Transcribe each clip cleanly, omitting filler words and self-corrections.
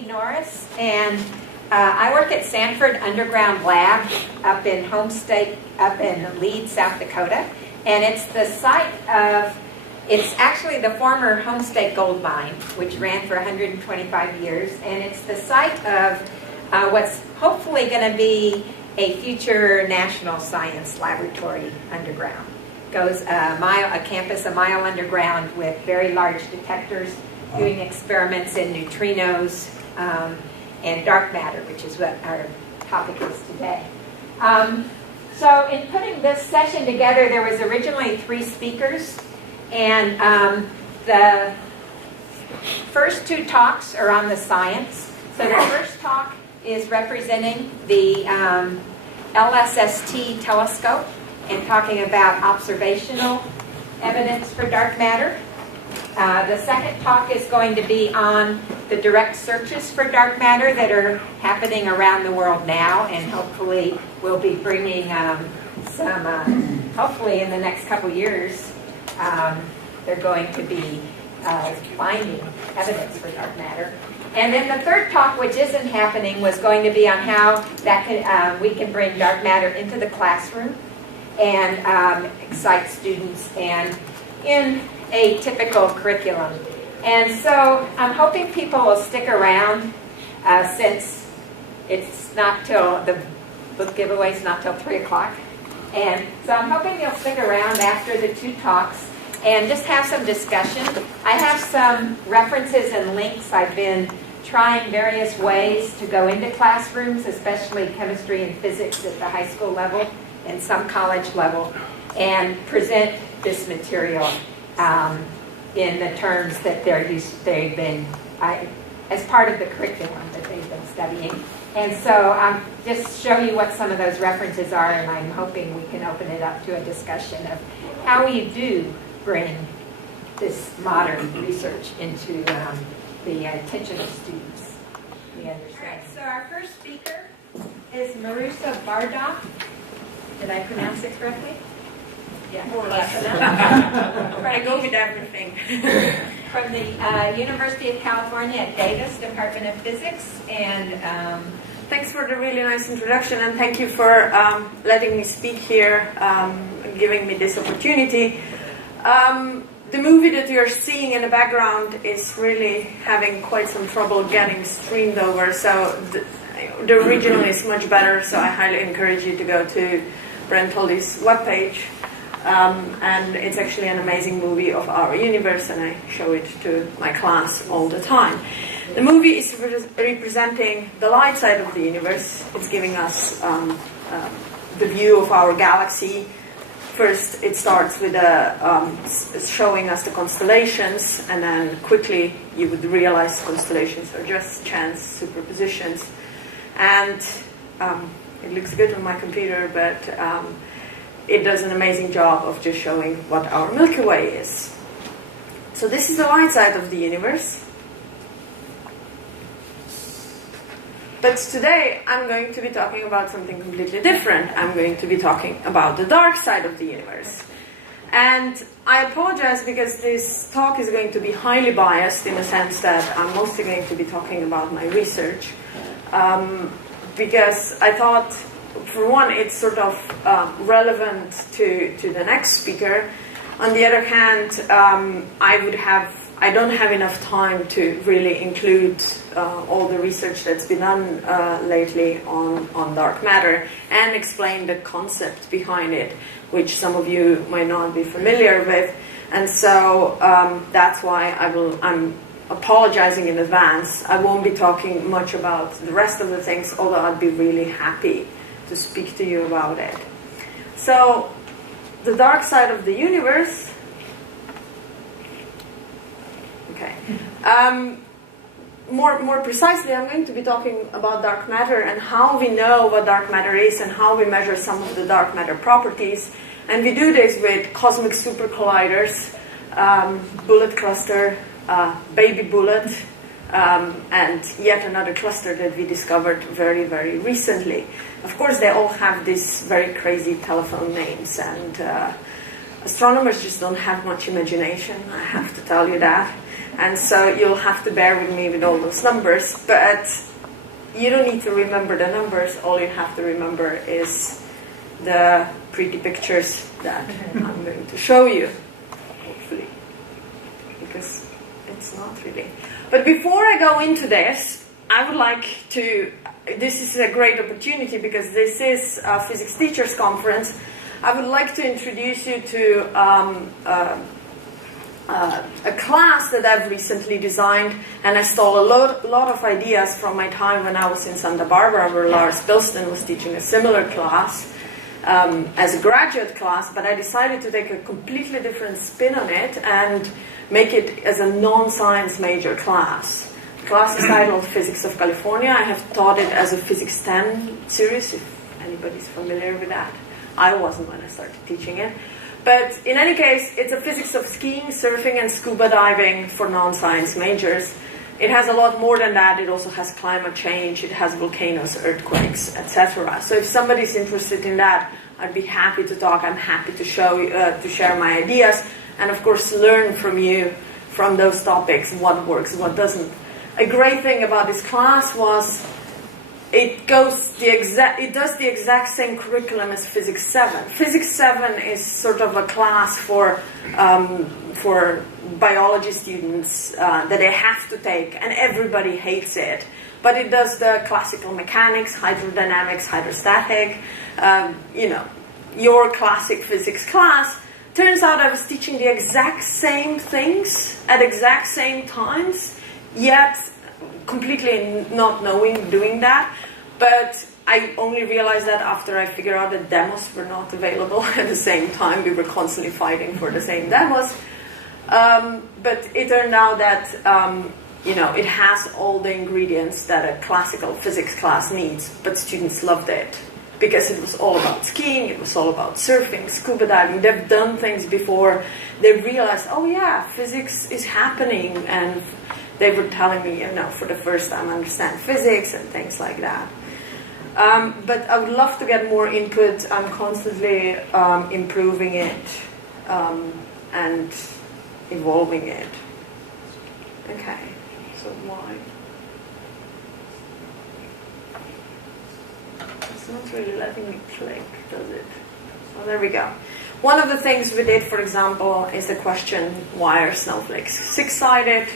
Becky Norris, and I work at Sanford Underground Lab up in Leeds, South Dakota, and it's the site of, it's actually the former Homestake Gold Mine, which ran for 125 years, and it's the site of what's hopefully going to be a future national science laboratory underground. Goes a campus a mile underground with very large detectors doing experiments in neutrinos and dark matter, which is what our topic is today. So in putting this session together, there was originally 3 speakers, and the first 2 talks are on the science. So the first talk is representing the LSST telescope and talking about observational evidence for dark matter. The second talk is going to be on the direct searches for dark matter that are happening around the world now, and hopefully we'll be bringing hopefully in the next couple years, they're going to be finding evidence for dark matter. And then the third talk, which isn't happening, was going to be on how that we can bring dark matter into the classroom and excite students and in a typical curriculum. And so I'm hoping people will stick around since it's not till, the book giveaway is not till 3 o'clock. And so I'm hoping you'll stick around after the 2 talks and just have some discussion. I have some references and links. I've been trying various ways to go into classrooms, especially chemistry and physics at the high school level and some college level, and present this material in the terms that they've been as part of the curriculum that they've been studying. And so just show you what some of those references are, and I'm hoping we can open it up to a discussion of how you do bring this modern research into the attention of students. We understand. All right, so our first speaker is Marusa Bradac. Did I pronounce it correctly? Yeah, more or less. I go with everything. From the University of California at Davis, Department of Physics. And thanks for the really nice introduction, and thank you for letting me speak here, and giving me this opportunity. The movie that you're seeing in the background is really having quite some trouble getting streamed over, so the original is much better, so I highly encourage you to go to Brent Holly's webpage. And it's actually an amazing movie of our universe, and I show it to my class all the time. The movie is representing the light side of the universe. It's giving us the view of our galaxy. First, it starts with showing us the constellations, and then quickly you would realize constellations are just chance superpositions. And it looks good on my computer, but it does an amazing job of just showing what our Milky Way is. So this is the light side of the universe. But today I'm going to be talking about something completely different. I'm going to be talking about the dark side of the universe. And I apologize because this talk is going to be highly biased in the sense that I'm mostly going to be talking about my research. Because I thought, for one, it's sort of relevant to the next speaker. On the other hand, I don't have enough time to really include all the research that's been done lately on dark matter and explain the concept behind it, which some of you might not be familiar with. And so that's why I'm apologizing in advance. I won't be talking much about the rest of the things, although I'd be really happy to speak to you about it. So, the dark side of the universe. Okay. More precisely, I'm going to be talking about dark matter and how we know what dark matter is and how we measure some of the dark matter properties. And we do this with cosmic super colliders, bullet cluster, baby bullet, and yet another cluster that we discovered very, very recently. Of course, they all have these very crazy telephone names, and astronomers just don't have much imagination, I have to tell you that. And so you'll have to bear with me with all those numbers. But you don't need to remember the numbers. All you have to remember is the pretty pictures that I'm going to show you, hopefully. Because it's not really. But before I go into this, I would like to, this is a great opportunity because this is a physics teachers conference. I would like to introduce you to a class that I've recently designed, and I stole a lot of ideas from my time when I was in Santa Barbara, where Lars Bilston was teaching a similar class as a graduate class, but I decided to take a completely different spin on it and make it as a non-science major class. The class is titled Physics of California. I have taught it as a Physics 10 series, if anybody's familiar with that. I wasn't when I started teaching it. But in any case, it's a physics of skiing, surfing, and scuba diving for non-science majors. It has a lot more than that. It also has climate change, it has volcanoes, earthquakes, etc. So if somebody's interested in that, I'd be happy to talk. I'm happy to share my ideas, and of course learn from you from those topics, what works, what doesn't. A great thing about this class was it does the exact same curriculum as Physics 7. Physics 7 is sort of a class for biology students that they have to take, and everybody hates it. But it does the classical mechanics, hydrodynamics, hydrostatic, your classic physics class. Turns out I was teaching the exact same things at exact same times, yet completely not knowing doing that. But I only realized that after I figured out that demos were not available at the same time. We were constantly fighting for the same demos. But it turned out that it has all the ingredients that a classical physics class needs, but students loved it because it was all about skiing, it was all about surfing, scuba diving. They've done things before. They realized, oh yeah, physics is happening, and they were telling me, for the first time I understand physics and things like that. But I would love to get more input. I'm constantly improving it and evolving it. Okay, so why? It's not really letting me click, does it? Oh, there we go. One of the things we did, for example, is the question, why are snowflakes six-sided?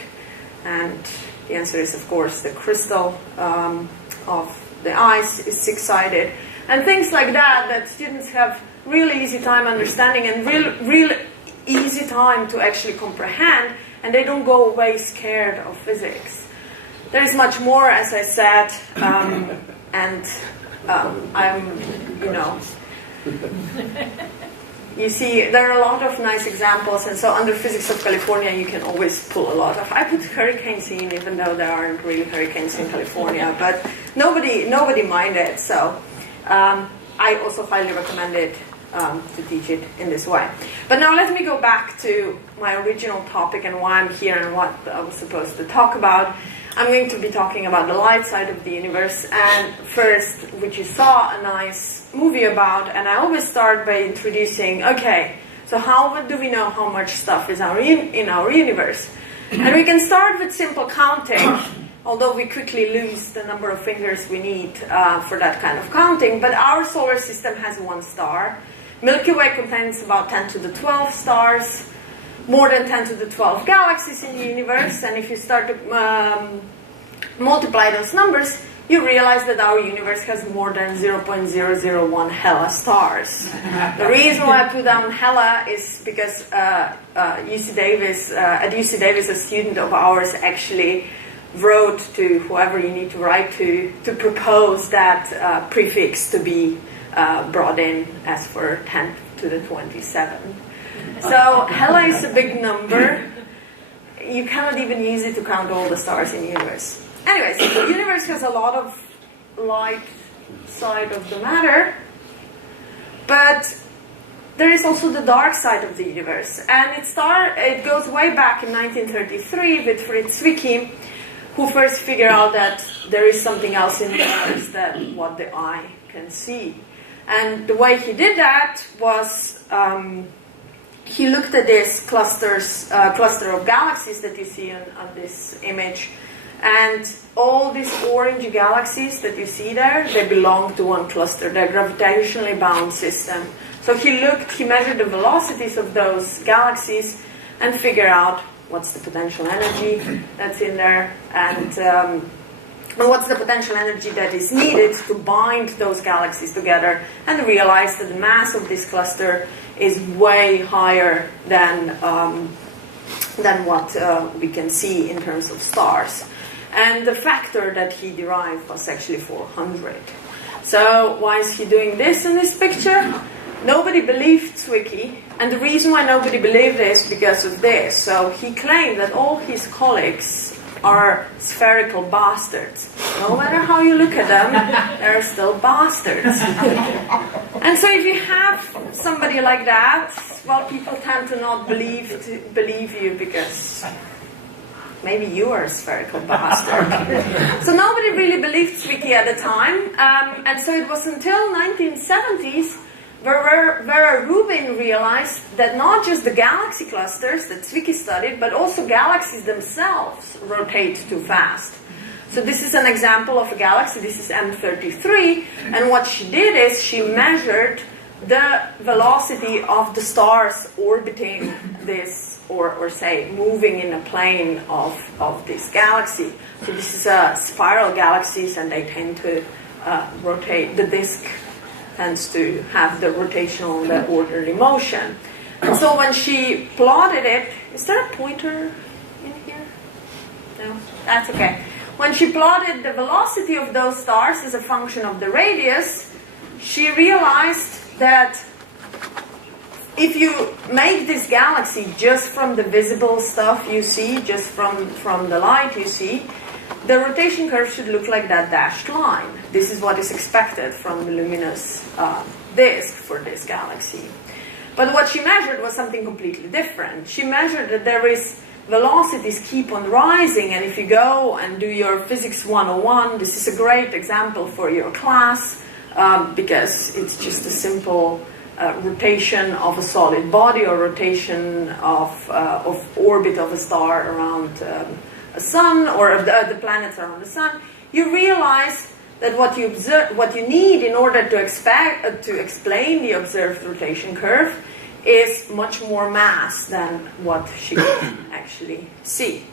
And the answer is, of course, the crystal of the ice is six-sided. And things like that students have really easy time understanding and real easy time to actually comprehend, and they don't go away scared of physics. There is much more, as I said, and I'm, you see, there are a lot of nice examples, and so under Physics of California, you can always pull a lot of. I put hurricanes in, even though there aren't really hurricanes in California, but nobody minded. So I also highly recommend it to teach it in this way. But now let me go back to my original topic and why I'm here and what I was supposed to talk about. I'm going to be talking about the light side of the universe, and first, which you saw a nice movie about, and I always start by introducing, okay, so how do we know how much stuff is in our universe? And we can start with simple counting, although we quickly lose the number of fingers we need for that kind of counting. But our solar system has one star. Milky Way contains about 10 to the 12 stars, more than 10 to the 12 galaxies in the universe, and if you start to multiply those numbers, you realize that our universe has more than 0.001 hella stars. The reason why I put down hella is because at UC Davis, a student of ours actually wrote to whoever you need to write to propose that prefix to be brought in as for 10 to the 27. So hella is a big number. You cannot even use it to count all the stars in the universe. Anyways, the universe has a lot of light side of the matter, but there is also the dark side of the universe. And it goes way back in 1933 with Fritz Zwicky, who first figured out that there is something else in the universe than what the eye can see. And the way he did that was he looked at this cluster of galaxies that you see on this image, and all these orange galaxies that you see there, they belong to one cluster. They're gravitationally bound system. So he measured the velocities of those galaxies and figured out what's the potential energy that's in there, and what's the potential energy that is needed to bind those galaxies together, and realized that the mass of this cluster is way higher than what we can see in terms of stars. And the factor that he derived was actually 400. So why is he doing this in this picture? Nobody believed Zwicky, and the reason why nobody believed is because of this. So he claimed that all his colleagues are spherical bastards. No matter how you look at them, they're still bastards. And so if you have somebody like that, well, people tend to not believe you because maybe you are a spherical bastard. So nobody really believed Zwicky at the time, and so it was until 1970s where Rubin realized that not just the galaxy clusters that Zwicky studied, but also galaxies themselves rotate too fast. So this is an example of a galaxy. This is M33, and what she did is she measured the velocity of the stars orbiting this, or say moving in a plane of this galaxy. So this is spiral galaxies, and they tend to rotate. The disk tends to have the rotational and the orderly motion. And so when she plotted it, is there a pointer in here? No, that's okay. When she plotted the velocity of those stars as a function of the radius, she realized that if you make this galaxy just from the visible stuff you see, just from the light you see, the rotation curve should look like that dashed line. This is what is expected from the luminous disk for this galaxy. But what she measured was something completely different. She measured that there is velocities keep on rising, and if you go and do your Physics 101, this is a great example for your class, because it's just a simple rotation of a solid body, or rotation of orbit of a star around a sun, or the planets around the sun. You realize that what you need in order to explain the observed rotation curve is much more mass than what she could actually see.